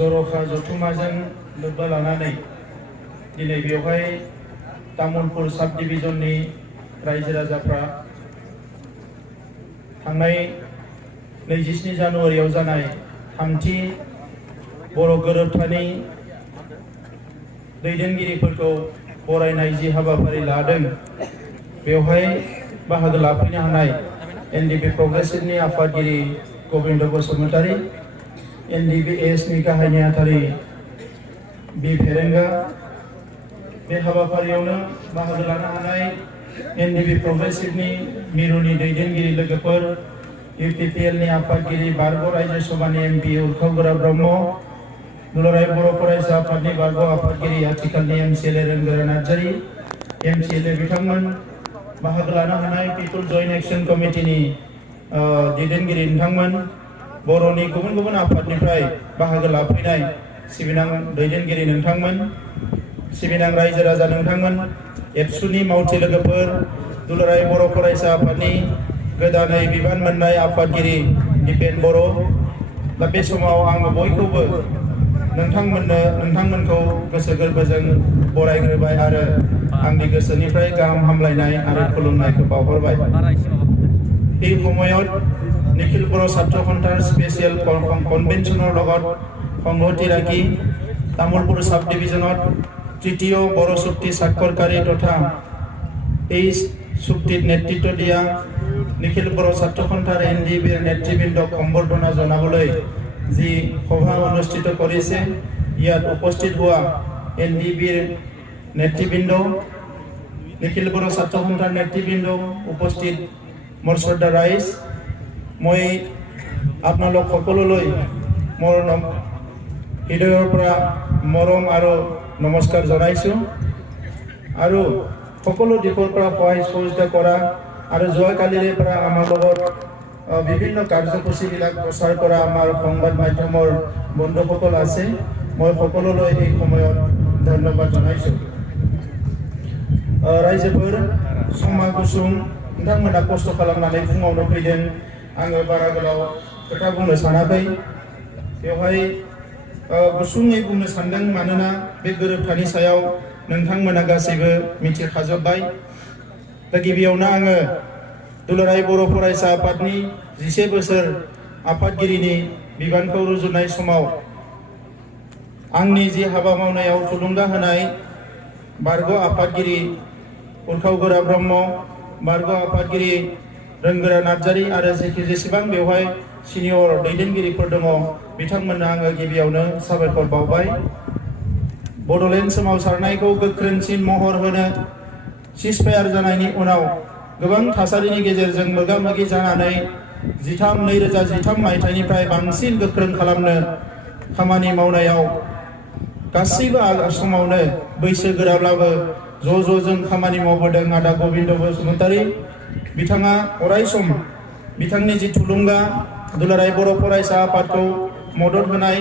जर'खा जथुम्माजों लोब्बा लानानै दिनै बेवहाय तामुलपुर साब डिभिजननि रायजो राजाफ्रा थांनाय 27 जानुवारियाव जानाय थामथि बर' गोरोबथानि दैदेनगिरिफोरखौ बरायनाय जि हाबाफारि लादों बेवहाय बाहागो लाफैनो हानाय एनडिपि प्रग्रेसिभनि आफादगिरि गबिन्द बसुमतारी, एनडिपिएसनि गाहाय नेहाथारि बि फेरेंगा, बे हाबाफारियावनो बाहागो लानो हानाय एनडिपि प्रग्रेसिभनि मिरुनि दैदेनगिरि लोगोफोर, इउपिपिएलनि आफादगिरि बारग' रायजो सभानि एमपि उरखाव ब्रह्म, दुलाराय बर' फरायसा आफादनि बारग' आफादगिरि आथिखालनि एमसिएलए रोंगोरा नार्जारी, एमसिएलए बिथांमोन, बाहागो लानो हानाय पिपल जयेन्ट एक्शन कमिटिनि दैदेनगिरि नोंथांमोन, बर'नि गुबुन गुबुन आफादनिफ्राय बाहागो लाफैनाय सिबिनां दैदेनगिरि नोंथांमोन, सिबिनां रायजो राजा नोंथांमोन, एबसुनि मावथि लोगोफोर, दुलाराय बर' फरायसा आफादनि गोदानै बिबान मोननाय आफादगिरि दिपेन बर', दा बे समाव आङो बयखौबो नोंथांमोनखौ गोसो गोरबोजों बरायग्रोबाय आरो आंनि गोसोनिफ्राय गाहाम हामलायनाय आरो खुलुमनायखौ बावहरबाय। এই সময়ত নিখিল বড়ো ছাত্ৰ সন্থাৰ স্পেচিয়েল কনভেনশ্যনৰ লগত সংগতি ৰাখি তামুলপুৰ সাব ডিভিজনত তৃতীয় বড়ো চুক্তি স্বাক্ষৰকাৰী তথা এই চুক্তিত নেতৃত্ব দিয়া নিখিল বড়ো ছাত্ৰ সন্থাৰ এনডিবিৰ নেতৃবৃন্দক সম্বৰ্ধনা জনাবলৈ যি সভা অনুষ্ঠিত কৰিছে, ইয়াত উপস্থিত হোৱা এনডিবিৰ নেতৃবৃন্দ, নিখিল বড়ো ছাত্ৰ সন্থাৰ নেতৃবৃন্দ, উপস্থিত মোৰ শ্ৰদ্ধা ৰাইজ, মই আপোনালোক সকলোলৈ মোৰ হৃদয়ৰ পৰা মৰম আৰু নমস্কাৰ জনাইছোঁ আৰু সকলো দিশৰ পৰা সহায় সহযোগিতা কৰা আৰু যোৱাকালিৰে পৰা আমাৰ লগত বিভিন্ন কাৰ্যসূচীবিলাক প্ৰচাৰ কৰা আমাৰ সংবাদ মাধ্যমৰ বন্ধুসকল আছে, মই সকলোলৈ এই সময়ত ধন্যবাদ জনাইছোঁ। रायजोफोर समा गुसुं नोंथांमोना खस्थ' खालामनानै फुङावनो फैदों, आङो बारा गोलाव खोथा बुंनो सानाखै, बेवहाय गुसुङै बुंनो सानदों मानोना बे गोरोबथानि सायाव नोंथांमोना गासैबो मिथिखाजोब्बाय। दा गिबियावनो आङो दुलाराय बर' फरायसा आफादनि 10 बोसोर आफादगिरिनि बिबानखौ रुजुनाय समाव आंनि जि हाबा मावनायाव थुलुंगा होनाय बारग' आफादगिरि उरखाव ब्रह्म, बारग' आफादगिरि रोंगोरा नार्जारी आरो जेसेबां बेवहाय सिनियर दैदेनगिरिफोर दङ बिथांमोननो आङो गिबियावनो साबायखर बावबाय। बड'लेण्ड सोमावसारनायखौ गोख्रोंसिन महर होनो सिजफायार जानायनि उनाव गोबां थासारिनि गेजेरजों मोगा मोगि जानानै 2013 मायथाइनिफ्राय बांसिन गोख्रों खालामनो खामानि मावनायाव गासैबो समावनो बैसोगोराब्लाबो ज' जों खामानि मावबोदों आदा गबिन्द बसुमतारी बिथाङा अराय सम बिथांनि जि थुलुंगा दुलाराय बर' फरायसा आफादखौ मदद होनाय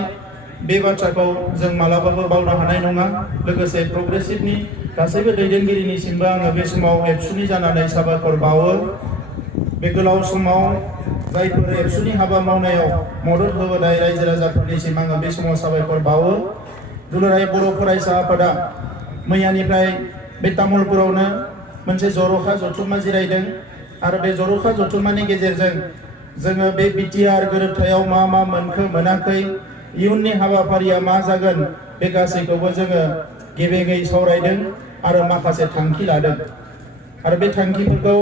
बे बाथ्राखौ जों मालाबाबो बावनो हानाय नङा। लोगोसे प्रग्रेसिभनि गासैबो दैदेनगिरिनिसिमबो आङो बे समाव एबसुनि जानानै साबायखर बावो। बे गोलाव समाव जायफोर एबसुनि हाबा मावनायाव मदद होबोनाय रायजो राजाफोरनिसिम आङो बे समाव साबायखर बावो। दुलाराय बर' फरायसा आफादा मैयानिफ्राय बे तामुलपुरावनो मोनसे जर'खा जथुम्मा जिरायदों आरो बे जर'खा जथुम्मानि गेजेरजों जोङो बे बिटिआर गोरोबथायाव मा मोनखो मोनाखै, इयुननि हाबाफारिया मा जागोन, बे गासैखौबो जोङो गेबेङै सावरायदों आरो माखासे थांखि लादों आरो बे थांखिफोरखौ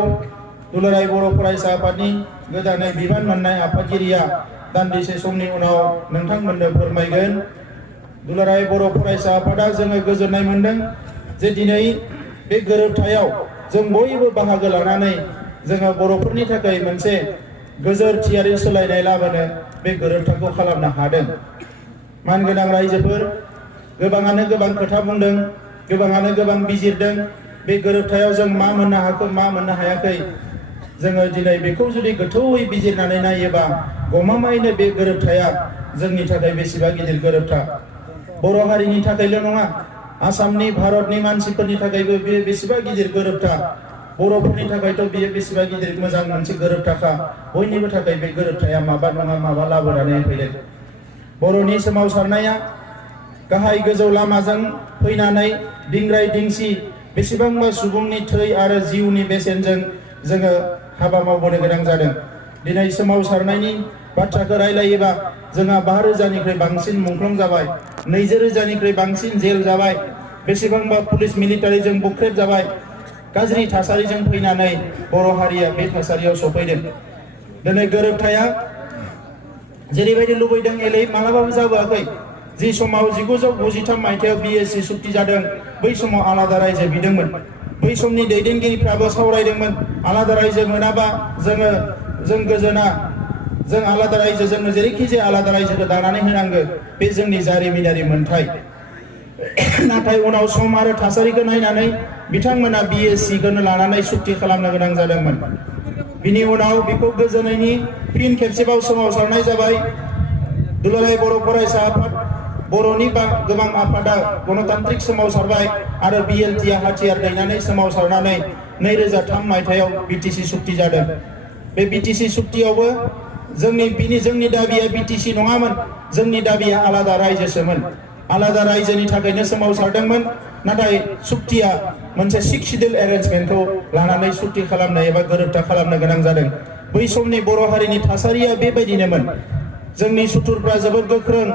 दुलाराय बर' फरायसा आफादनि गोदानै बिबान मोननाय आफादगिरिया दान्दिसे समनि उनाव नोंथांमोननो फोरमायगोन। दुलाराय बर' फरायसा आफादा जोङो गोजोननाय मोनदों जे दिनै बे गोरोबथायाव जों बयबो बाहागो लानानै जोङो बर'फोरनि थाखाय मोनसे गोजोरथियारि सोलायनाय लाबोनो बे गोरोबथाखौ खालामनो हादों। मानगोनां रायजोफोर गोबाङानो गोबां खोथा बुंदों, गोबाङानो गोबां बिजिरदों, बे गोरोबथायाव जों मा मोननो हाखो मा मोननो हायाखै, जोङो दिनै बेखौ जुदि गोथौयै बिजिरनानै नायोबा गमामायैनो बे गोरोबथाया जोंनि थाखाय बेसेबा गिदिर गोरोबथा। बर' हारिनि थाखायल' नङा, आसामनि भारतनि मानसिफोरनि थाखायबो बे बेसेबा गिदिर गोरोबथा, बर'फोरनि थाखायथ' बेयो बेसेबा गिदिर मोजां मोनसे गोरोबथाखा। बयनिबो थाखाय बे गोरोबथाया माबा नङा माबा लाबोनानै फैदों। बर'नि सोमावसारनाया गाहाय गोजौ लामाजों फैनानै दिंग्राय दिंसि बेसेबांबा सुबुंनि थै आरो जिउनि बेसेनजों जोङो हाबा मावबोनो गोनां जादों। दिनै सोमावसारनायनि बाथ्राखौ रायलायोबा जोंहा 5,000निख्रुइ बांसिन मुंख्लं जाबाय, 20,000निख्रुइ बांसिन जेल जाबाय, बेसेबांबा पुलिस मिलिटारिजों बुख्रेब जाबाय। गाज्रि थासारिजों फैनानै बर' हारिया बे थासारियाव सफैदों। दिनै गोरोबथाया जेरैबायदि लुबैदों एरै मालाबाबो जाबोआखै। जि समाव 1993 मायथाइयाव BSC सुक्ति जादों, बै समाव आलादा रायजो बिदोंमोन। बै समनि दैदेनगिरिफ्राबो सावरायदोंमोन, आलादा रायजो मोनाबा जों गोजोना, जों आलादा रायजो, जोंनो जेरैखि जाया आलादा रायजोखौ दानानै होनांगौ, बे जोंनि जारिमिनारि मोन्थाय। नाथाय उनाव सम आरो थासारिखौ नायनानै बिथांमोना BSCखौनो लानानै सुक्ति खालामनो गोनां जादोंमोन। बिनि उनाव बेखौ गोजोनैनि फिन खेबसेबाव सोमावसारनाय जाबाय। दुलाराय बर' फरायसा आफाद, बर'नि गोबां आफादा गणतान्त्रिक सोमावसारबाय आरो BLTआ हाथियार दैनानै सोमावसारनानै 2003 मायथाइयाव BTC सुक्ति जादों। बे BTC सुक्तियावबो जोंनि दाबिया BTC नङामोन, जोंनि दाबिया आलादा रायजोसोमोन। आलादा रायजोनि थाखायनो सोमावसारदोंमोन। नाथाय सुक्तिया मोनसे 6 शिड्यूल एरेन्जमेन्टखौ लानानै सुक्ति खालामनो एबा गोरोबथा खालामनो गोनां जादों। बै समनि बर' हारिनि थासारिया बेबायदिनोमोन। जोंनि सुथुरफ्रा जोबोद गोख्रों।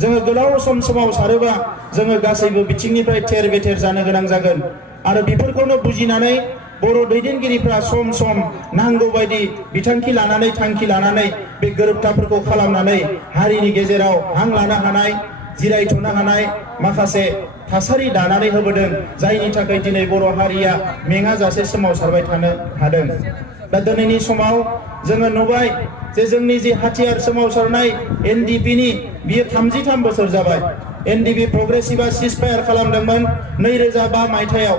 जोङो गोलाव सम सोमावसारोबा जोङो गासैबो बिथिंनिफ्राय थेर बेथेर जानो गोनां जागोन। आरो बेफोरखौनो बुजिनानै बर' दैदेनगिरिफ्रा सम सम नांगौ बायदि बिथांखि लानानै थांखि लानानै बे गोरोबथाफोरखौ खालामनानै हारिनि गेजेराव हां लानो हानाय, जिरायथ'नो हानाय माखासे थासारि दानानै होबोदों, जायनि थाखाय दिनै बर' हारिया मेङाजासे सोमावसारबाय थानो हादों। दा दिनैनि समाव जोङो नुबाय जे जोंनि जि हाथियार सोमावसारनाय NDPनि बियो 33 बोसोर जाबाय। NDP प्रग्रेसिभआ सिजफायार खालामदोंमोन 2005 मायथाइयाव।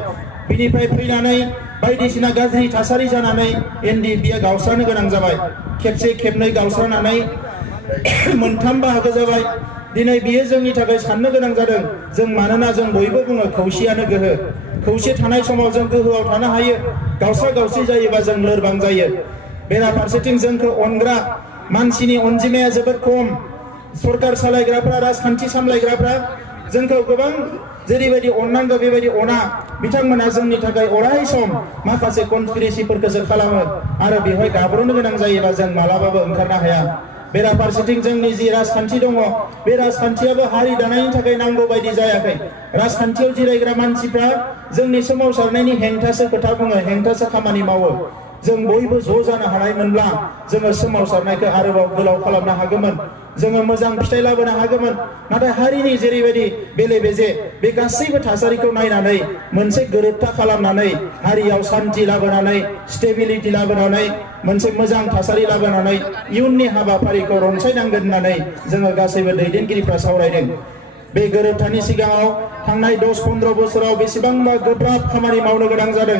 बिनिफ्राय फैनानै बायदिसिना गाज्रि थासारि जानानै NDPआ गावस्रानो गोनां जाबाय। खेबसे खेबनै गावस्रानानै मोनथाम बाहागो जाबाय। दिनै बियो जोंनि थाखाय साननो गोनां जादों। जों मानोना जों बयबो बुङो खौसेयानो गोहो। खौसे थानाय समाव जों गोहोआव थानो हायो, गावस्रा गावस्रि जायोबा जों लोरबां जायो। बेराफारसेथिं जोंखौ अनग्रा मानसिनि अनजिमाया जोबोद खम। सरकार सालायग्राफ्रा, राजखान्थि सामलायग्राफ्रा जोंखौ गोबां जेरैबायदि अननांगौ बेबायदि अना। बिथांमोना जोंनि थाखाय अराय सम माखासे कनस्पिरेसिफोरखौसो खालामो आरो बेवहाय गाब्र'नो गोनां जायोबा जों मालाबाबो ओंखारनो हाया। बेराफारसेथिं जोंनि जि राजखान्थि दङ, बे राजखान्थियाबो हारि दानायनि थाखाय नांगौ बायदि जायाखै। राजखान्थियाव जिरायग्रा मानसिफ्रा जोंनि सोमावसारनायनि हेंथासो खोथा बुङो, हेंथासो खामानि मावो। जों बयबो ज' जानो हानायमोनब्ला जोङो सोमावसारनायखौ आरोबाव गोलाव खालामनो हागौमोन, जोङो मोजां फिथाइ लाबोनो हागौमोन। नाथाय हारिनि जेरैबायदि बेले बेजे, बे गासैबो थासारिखौ नायनानै मोनसे गोरोबथा खालामनानै हारियाव सान्थि लाबोनानै, स्टेबिलिटि लाबोनानै, मोनसे मोजां थासारि लाबोनानै इयुननि हाबाफारिखौ रनसायनांगोन होननानै जोङो गासैबो दैदेनगिरिफ्रा सावरायदों। बे गोरोबथानि सिगाङाव थांनाय 10-15 बोसोराव बेसेबांबा गोब्राब खामानि मावनो गोनां जादों।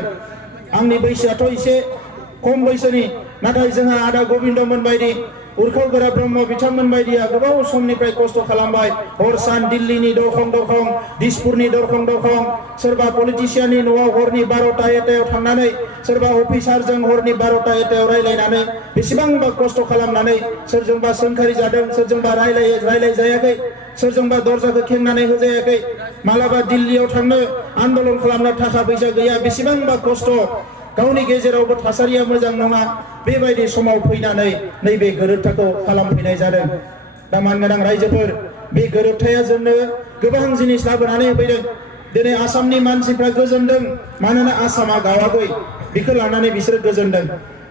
आंनि बैसोआथ' एसे खम बैसोनि, नाथाय जोंहा आदा गबिन्दमोन बायदि, उरखाव गोरा ब्रह्म बिथांमोन बायदिया गोबाव समनिफ्राय खस्थ' खालामबाय। हर सान दिल्लीनि दरखं दरखं, दिसपुरनि दरखं दरखं, सोरबा पलिटिसियाननि न'आव हरनि 12टा-1टायाव थांनानै, सोरबा अफिसारजों हरनि 12टा-1टायाव रायलायनानै बेसेबांबा खस्थ' खालामनानै सोरजोंबा सोंखारि जादों, सोरजोंबा रायलाय जायाखै, सोरजोंबा दरजाखौ खेंनानै होजायाखै। मालाबा दिल्लीयाव थांनो आन्दलन खालामनो थाखा फैसा गैया, बेसेबांबा खस्थ', गावनि गेजेरावबो थासारिया मोजां नङा। बेबायदि समाव फैनानै नैबे गोरोबथाखौ खालामफैनाय जादों। दा मानगोनां रायजोफोर, बे गोरोबथाया जोंनो गोबां जिनिस लाबोनानै होफैदों। दिनै आसामनि मानसिफ्रा गोजोनदों, मानोना आसामा गावाखै, बेखौ लानानै बिसोरो गोजोनदों।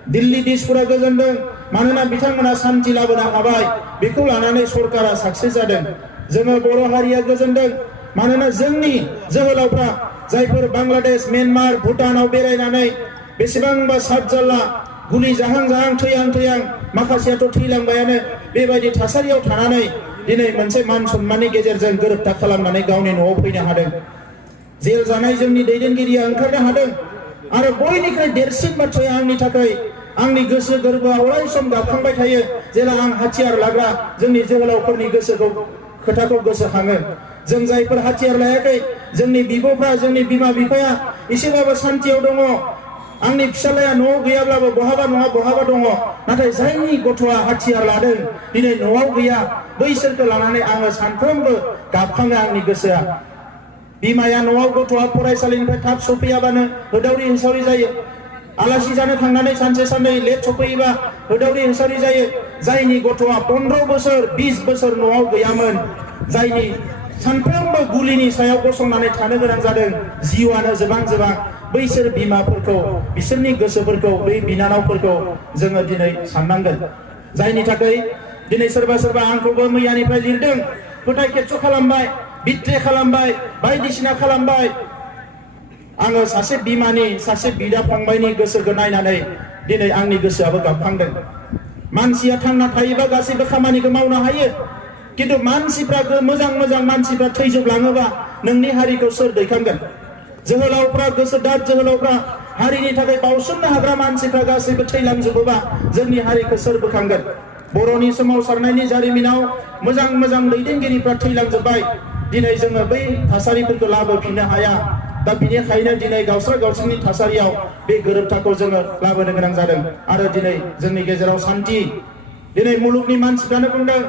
दिल्ली दिसपुरा गोजोनदों, मानोना बिथांमोना सान्थि लाबोनो हाबाय, बेखौ लानानै सरकारा साक्सेस जादों। जोङो बर' हारिया गोजोनदों, मानोना जोंनि जोहोलावफ्रा जायफोर बांलादेश, म्यानमार, भुटानाव बेरायनानै बेसेबांबा सातजाल्ला गुलि जाहां जाहां, थैहां थैहां, माखासेयाथ' थैलांबायानो, बेबायदि थासारियाव थानानै दिनै मोनसे मान सन्माननि गेजेरजों गोरोबथा खालामनानै गावनि न'आव फैनो हादों। जेल जानाय जोंनि दैदेनगिरिया ओंखारनो हादों। आरो बयनिख्रुइ देरसिन बाथ्राया आंनि थाखाय, आंनि गोसो गोरबोआव अराय सम गाबखांबाय थायो, जेला आं हाथियार लाग्रा जोंनि जोहोलावफोरनि खोथाखौ गोसोखाङो। जों जायफोर हाथियार लायाखै, जोंनि बिब'फ्रा, जोंनि बिमा बिफाया एसेबाबो सान्थियाव दङ। आंनि फिसालाया न'आव गैयाब्लाबो बहाबा नङा बहाबा दङ नाथाय जायनि गथ'आ हाथियार लादों दिनै न'आव गैया बैसोरखौ लानानै आङो सानफ्रोमबो गाबखाङो आंनि गोसोआ बिमाया न'आव गथ'आ फरायसालिनिफ्राय थाब सफैयाबानो होदावरि होसावरि जायो आलासि जानो थांनानै सानसे साननै लेट सफैयोबा होदावरि होसावरि जायो जायनि गथ'आ 15 बोसोर 20 बोसोर न'आव गैयामोन जायनि सानफ्रोमबो गुलिनि सायाव गसंनानै थानो गोनां जादों जिउआनो जोबां बैसोर बिमाफोरखौ बिसोरनि गोसोफोरखौ बै बिनानावफोरखौ जोङो दिनै साननांगोन जायनि थाखाय दिनै सोरबा आंखौबो मैयानिफ्राय लिरदों फोथाय खेबस' खालामबाय बिट्रे खालामबाय बायदिसिना खालामबाय आङो सासे बिमानि सासे बिदा फंबायनि गोसोखौ नायनानै दिनै आंनि गोसोआबो गाबखांदों मानसिया थांना थायोबा गासैबो खामानिखौ मावनो हायो किन्तु मानसिफ्रा मोजां मानसिफ्रा थैजोबलाङोबा नोंनि हारिखौ सोर दैखांगोन जोहोलावफ्रा गोसोदार जोहोलावफ्रा हारिनि थाखाय बावसोमनो हाग्रा मानसिफ्रा गासैबो थैलांजोबोबा जोंनि हारिखौ सोर बोखांगोन बर'नि सोमावसारनायनि जारिमिनाव मोजां दैदेनगिरिफ्रा थैलांजोबबाय दिनै जोङो बै थासारिफोरखौ लाबोफिननो हाया दा बिनिखायनो दिनै गावसोरनि थासारियाव बे गोरोबथाखौ जोङो लाबोनो गोनां जादों आरो दिनै जोंनि गेजेराव शान्ति दिनै मुलुगनि मानसिफ्रानो बुंदों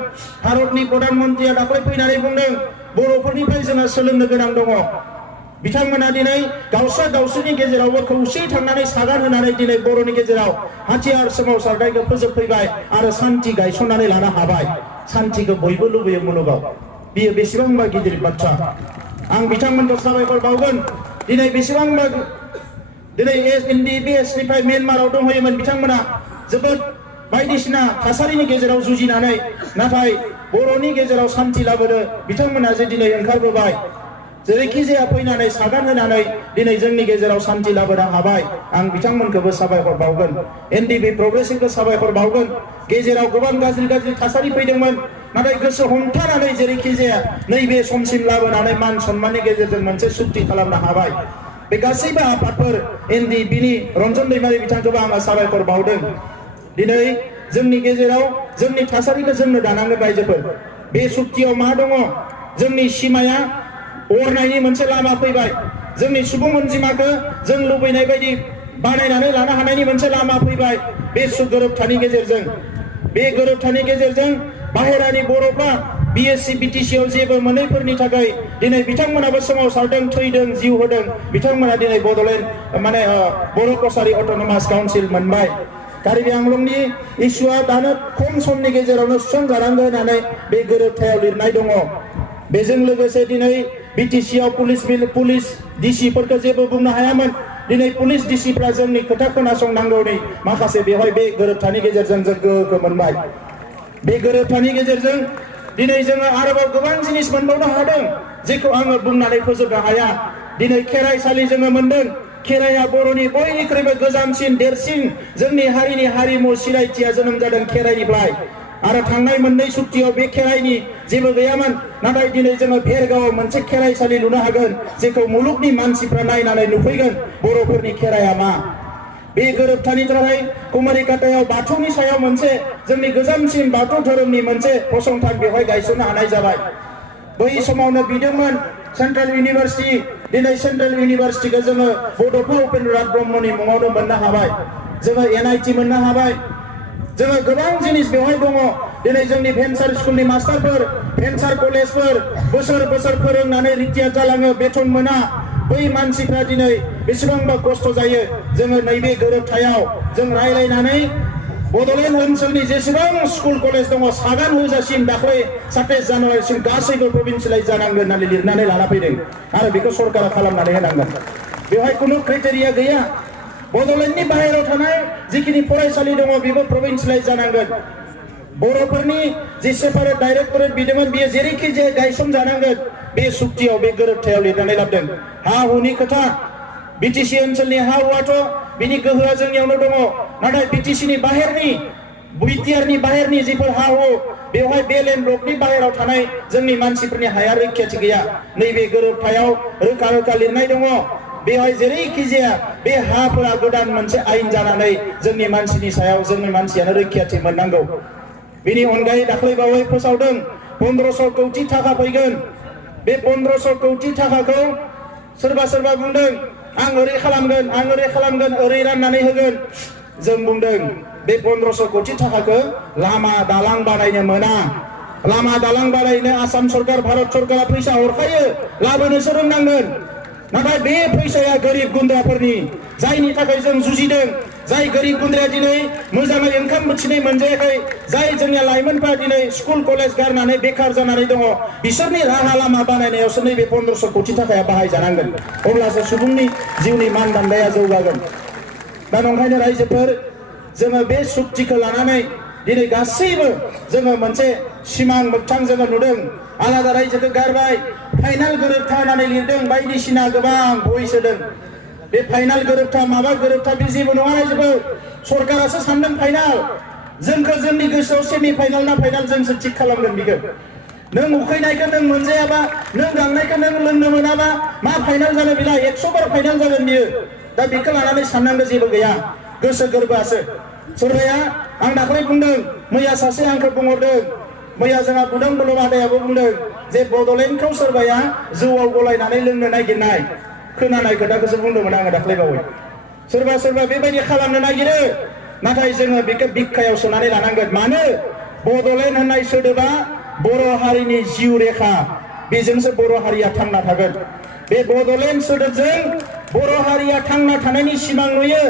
भारतनि प्रधान मन्त्रिया दाख्लै फैनानै बुंदों बर'फोरनिफ्राय जोङो सोलोंनो गोनां दङ बिथांमोना दिनै गावसोरनि गेजेरावबो खौसेयै थांनानै सागान होनानै दिनै बर'नि गेजेराव हाथियार सोमावसारनायखौ फोजोबफैबाय आरो शान्ति गायसननानै लानो हाबाय शान्तिखौ बयबो लुबैयो मुलुगाव बियो बेसेबांबा गिदिर बाथ्रा आं बिथांमोनखौ साबायखर बावगोन दिनै बेसेबांबा दिनै NDBS निफ्राय म्यानमाराव दंहैयोमोन बिथांमोना जोबोद बायदिसिना थासारिनि गेजेराव जुजिनानै नाथाय बर'नि गेजेराव शान्ति लाबोनो बिथांमोना जे दिनै ओंखारबोबाय जेरैखि जाया फैनानै सागान होनानै दिनै जोंनि गेजेराव शान्ति लाबोनो हाबाय आं बिथांमोनखौबो साबायखर बावगोन NDB प्रग्रेसिभखौ साबायखर बावगोन गेजेराव गोबां गाज्रि थासारि फैदोंमोन नाथाय गोसो हमथानानै जेरैखि जाया नैबे समसिम लाबोनानै मान सन्माननि गेजेरजों मोनसे सुक्ति खालामनो हाबाय बे गासैबो आफादफोर NDB नि रन्जन दैमारि बिथांखौबो आङो साबायखर बावदों दिनै जोंनि गेजेराव जोंनि थासारिखौ जोंनो दानांगोन रायजोफोर बे सुक्तियाव मा दङ जोंनि सिमाया अरनायनि मोनसे लामा फैबाय जोंनि सुबुं अनजिमाखौ जों लुबैनाय बायदि बानायनानै लानो हानायनि मोनसे लामा फैबाय बे गोरोबथानि गेजेरजों बाहेरानि बर'फ्रा BSC BTC आव जेबो मोनैफोरनि थाखाय दिनै बिथांमोनाबो सोमावसारदों थैदों जिउ होदों बिथांमोना दिनै बड'लेण्ड बर' कसारि अट'नमास काउन्सिल मोनबाय कार्बि आंलंनि इस्युआ दानो खम समनि गेजेरावनो सुस्रांजानांगौ होननानै बे गोरोबथायाव लिरनाय दङ बेजों लोगोसे दिनै BTC आव पुलिस डिसिफोरखौ जेबो बुंनो हायामोन दिनै पुलिस डिसिफ्रा जोंनि खोथा खोनासंनांगौनि माखासे बेवहाय बे गोरोबथानि गेजेरजों जों गोहोखौ मोनबाय बे गोरोबथानि गेजेरजों दिनै जोङो आरोबाव गोबां जिनिस मोनबावनो हादों जेखौ आङो बुंनानै फोजोबनो हाया दिनै खेराइसालि जोङो मोनदों खेराइया बर'नि बयनिख्रुइबो गोजामसिन देरसिन जोंनि हारिनि हारिमु सिनायथिया जोनोम जादों खेराइनिफ्राय आरो थांनाय मोननै सुक्तियाव बे खेराइनि जेबो गैयामोन नाथाय दिनै जोङो भेरगावआव मोनसे खेराइसालि लुनो हागोन जेखौ मुलुगनि मानसिफ्रा नायनानै नुफैगोन बर'फोरनि खेराइया मा बे गोरोबथानि थाखाय कुमारिकाटायाव बाथौनि सायाव मोनसे जोंनि गोजामसिन बाथौ धोरोमनि मोनसे फसंथान बेवहाय गायसननो हानाय जाबाय बै समावनो बिदोंमोन सेन्ट्रेल इउनिभार्सिटि दिनै सेन्ट्रेल इउनिभार्सिटिखौ जोङो बड'फा उपेन्द्रनाथ ब्रह्मनि मुङावनो मोननो हाबाय जोङो NIT मोननो हाबाय जोङो गोबां जिनिस बेवहाय दङ दिनै जोंनि भेन्सार स्कुलनि मास्टारफोर भेन्सार कलेजफोर बोसोर फोरोंनानै रिटायार जालाङो बेथन मोना बै मानसिफ्रा दिनै बेसेबांबा खस्थ' जायो जोङो नैबे गोरोबथायाव जों रायलायनानै बड'लेण्ड ओनसोलनि जेसेबां स्कुल कलेज दङ सागान होजासिम दाख्लै 27 जानुवारिसिम गासैबो प्रभिन्सियेलाइज जानांगोन होननानै लिरनानै लाना फैदों आरो बेखौ सरकारा खालामनानै होनांगोन बेवहाय खुनु क्राइटेरिया गैया बड'लेण्डनि बाहेरायाव थानाय जिखिनि फरायसालि दङ बेबो प्रभिन्सियेलाइज जानांगोन बर'फोरनि जे सेपारेट डाइरेक्टरेट बिदोंमोन बेयो जेरैखि जाया गायसनजानांगोन बे सुक्तियाव बे गोरोबथायाव लिरनानै लाबोदों हा हुनि खोथा BTC ओनसोलनि हा हुआथ' बिनि गोहोआ जोंनियावनो दङ नाथाय BTC नि बाहेरनि बिटिआरनि बाहेरनि जिफोर हा हु बेवहाय बे लेन्ड ब्लकनि बाहेरायाव थानाय जोंनि मानसिफोरनि हाया रैखाथि गैया नैबे गोरोबथायाव रोखा लिरनाय दङ बेवहाय जेरैखि जाया बे हाफोरा गोदान मोनसे आयेन जानानै जोंनि मानसिनि सायाव जोंनि मानसियानो रैखाथि मोननांगौ बेनि अनगायै दाख्लै बावै फोसावदों 1500 कौटि थाखा फैगोन बे 1500 कौटि थाखाखौ सोरबा बुंदों आं ओरै खालामगोन आं ओरै खालामगोन ओरै राननानै होगोन जों बुंदों बे 1500 कोटी थाखाखौ लामा दालां बानायनो मोना लामा दालां बानायनो आसाम सरकार भारत सरकारा फैसा हरखायो लाबोनोसो रोंनांगोन नाथाय बे फैसाया गोरिब गुन्द्राफोरनि जायनि थाखाय जों जुजिदों जाय गोरिब गुन्द्राया दिनै मोजाङै ओंखाम बोथिनै मोनजायाखै जाय जोंनि लाइमोनफ्रा दिनै स्कुल कलेज गारनानै बेकार जानानै दङ बिसोरनि राहा लामा बानायनायावसो नैबे 1500 कोटी थाखाया बाहायजानांगोन अब्लासो सुबुंनि जिउनि मानदान्दाया जौगागोन दा नंखायनो रायजोफोर जोङो बे सुक्तिखौ लानानै दिनै गासैबो जोङो मोनसे सिमां मोगथां जोङो नुदों आलादा रायजोखौ गारबाय फाइनाल गोरोबथा होननानै लिरदों बायदिसिना गोबां भइस होदों बे फाइनाल गोरोबथा माबा गोरोबथा बे जेबो नङा रायजोफोर सरकारासो सानदों फाइनाल जोंखौ जोंनि गोसोआव सेमि फाइनाल ना फाइनाल जोंसो थिग खालामगोन बेखौ नों उखैनायखौ नों मोनजायाबा नों गांनायखौ नों लोंनो मोनाबा मा फाइनाल जानो बेला 100 बार फाइनाल जागोन बियो दा बेखौ लानानै साननांगौ जेबो गैया गोसो गोरबोआसो सोरबाया आं दाखालि बुंदों मैया सासे आंखौ बुंहरदों मैया जोंहा बुदों बलम आदायाबो बुंदों जे बड'लेण्डखौ सोरबाया जौआव गलायनानै लोंनो नागिरनाय खोनानाय खोथाखौसो बुंदोंमोन आङो दाखालि बावै सोरबा सोरबा बेबायदि खालामनो नागिरो नाथाय जोङो बेखौ बिखायाव सोनानै लानांगोन मानो बड'लेण्ड होननाय सोदोबा बर' हारिनि जिउ रेखा बेजोंसो बर' हारिया थांना थागोन बे बड'लेण्ड सोदोबजों बर' हारिया थांना थानायनि सिमां नुयो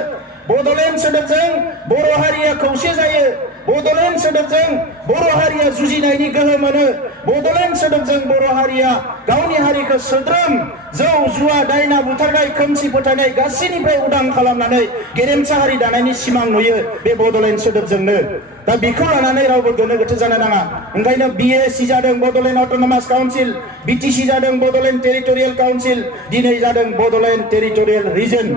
बड'लेण्ड सोदोबजों बर' हारिया खौसे जायो बड'लेण्ड सोदोबजों बर' हारिया जुजिनायनि गोहो मोनो बड'लेण्ड सोदोबजों बर' हारिया गावनि हारिखौ सोद्रोम जौ जुवा दायना बुथारनाय खोमसि फोथायनाय गासैनिफ्राय उदां खालामनानै गेरेमसा हारि दानायनि सिमां नुयो बे बड'लेण्ड सोदोबजोंनो दा बेखौ लानानै रावबो गोनो गोथो जानो नाङा ओंखायनो बिएसि जादों बड'लेण्ड अट'नमास काउन्सिल बिटिसि जादों बड'लेण्ड टेरिटरियेल काउन्सिल दिनै जादों बड'लेण्ड टेरिटरियेल रिजन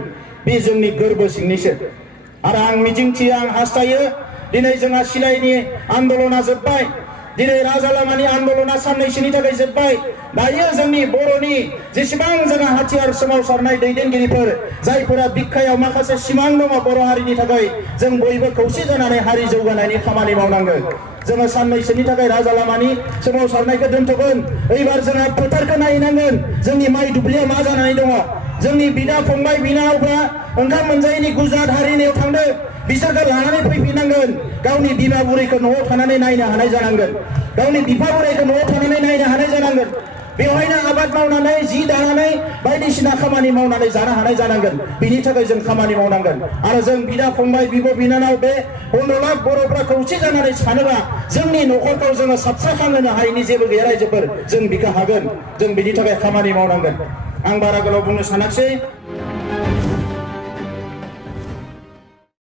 बे जोंनि गोरबो सिंनिसो आरो आं मिजिंथियो आं हास्थायो दिनै जोंहा सिलाइनि आन्दलना जोब्बाय दिनै राजा लामानि आन्दलना साननैसोनि थाखाय जोब्बाय दायो जोंनि बर'नि जेसेबां जोंहा हाथियार सोमावसारनाय दैदेनगिरिफोर जायफोरा बिखायाव माखासे सिमां दङ बर' हारिनि थाखाय जों बयबो खौसे जानानै हारि जौगानायनि खामानि मावनांगोन जोङो साननैसोनि थाखाय राजा लामानि सोमावसारनायखौ दोनथ'गोन एबार जोंहा फोथारखौ नायनांगोन जोंनि माइ दुब्लियाव मा जानानै दङ जोंनि बिदा फंबाय बिनानावफ्रा ओंखाम मोनजायैनि गुजरात हारिनियाव थांदों बिसोरखौ लानानै फैफिननांगोन गावनि बिमा बुरैखौ न'आव थानानै नायनो हानाय जानांगोन गावनि बिफा बुरैखौ न'आव थानानै नायनो हानाय जानांगोन बेवहायनो आबाद मावनानै जि दानानै बायदिसिना खामानि मावनानै जानो हानाय जानांगोन बिनि थाखाय जों खामानि मावनांगोन आरो जों बिदा फंबाय बिब' बिनानाव बे 15 लाख बर'फ्रा खौसे जानानै सानोबा जोंनि न'खरखौ जोङो साबस्राखांहोनो हायैनि जेबो गैया रायजोफोर जों बेखौ हागोन जों बिनि थाखाय खामानि मावनांगोन आं बारा गोलाव बुंनो सानाखिसै